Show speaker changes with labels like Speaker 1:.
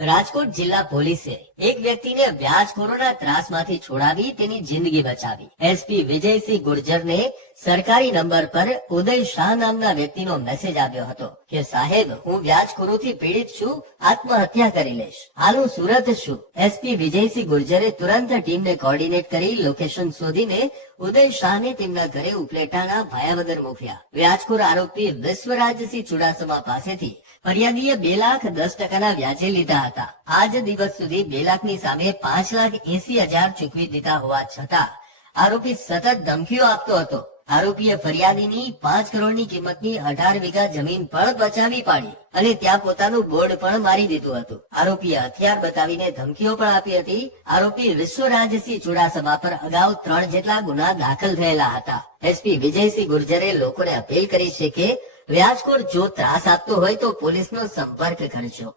Speaker 1: રાજકોટ જિલ્લા પોલીસે એક વ્યક્તિને વ્યાજખોરોના ત્રાસમાંથી છોડાવી તેની જિંદગી બચાવી. એસપી વિજયસિંહ ગુર્જરને સરકારી નંબર પર ઉદય શાહ નામના વ્યક્તિનો મેસેજ આવ્યો હતો કે, સાહેબ, હું વ્યાજખોરોથી પીડિત છું, આત્મહત્યા કરી લઈશ. હાલું સુરત છું. એસપી વિજયસિંહ ગુર્જરે તુરંત ટીમને કોર્ડિનેટ કરી લોકેશન શોધીને ઉદય શાહને તેમના ઘરે ઉપલેટાના ભાયાવદર મોકલ્યા. વ્યાજખોર આરોપી વિશ્વરાજસિંહ ચુડાસમા પાસેથી ફરિયાદીએ બે લાખ દસ ટકાના વ્યાજે લીધા હતા. આજ દિવસ સુધી બે લાખની સામે પાંચ લાખ એસી હજાર ચૂકવી દીધા હોવા છતાં આરોપી સતત ધમકીઓ આપતો હતો. આરોપીએ ફરિયાદીની પાંચ કરોડની કિંમતની અઢાર વીઘા જમીન પણ બચાવી પાડી અને ત્યાં પોતાનું બોર્ડ પણ મારી દીધું હતું. આરોપીએ હથિયાર બતાવીને ધમકીઓ પણ આપી હતી. આરોપી વિશ્વરાજસિંહ ચુડાસમા પર અગાઉ ત્રણ જેટલા ગુના દાખલ થયેલા હતા. એસપી વિજયસિંહ ગુર્જરે લોકોને અપીલ કરી છે કે વ્યાજખોર જો ત્રાસ આપતો હોય તો પોલીસનો સંપર્ક કરજો.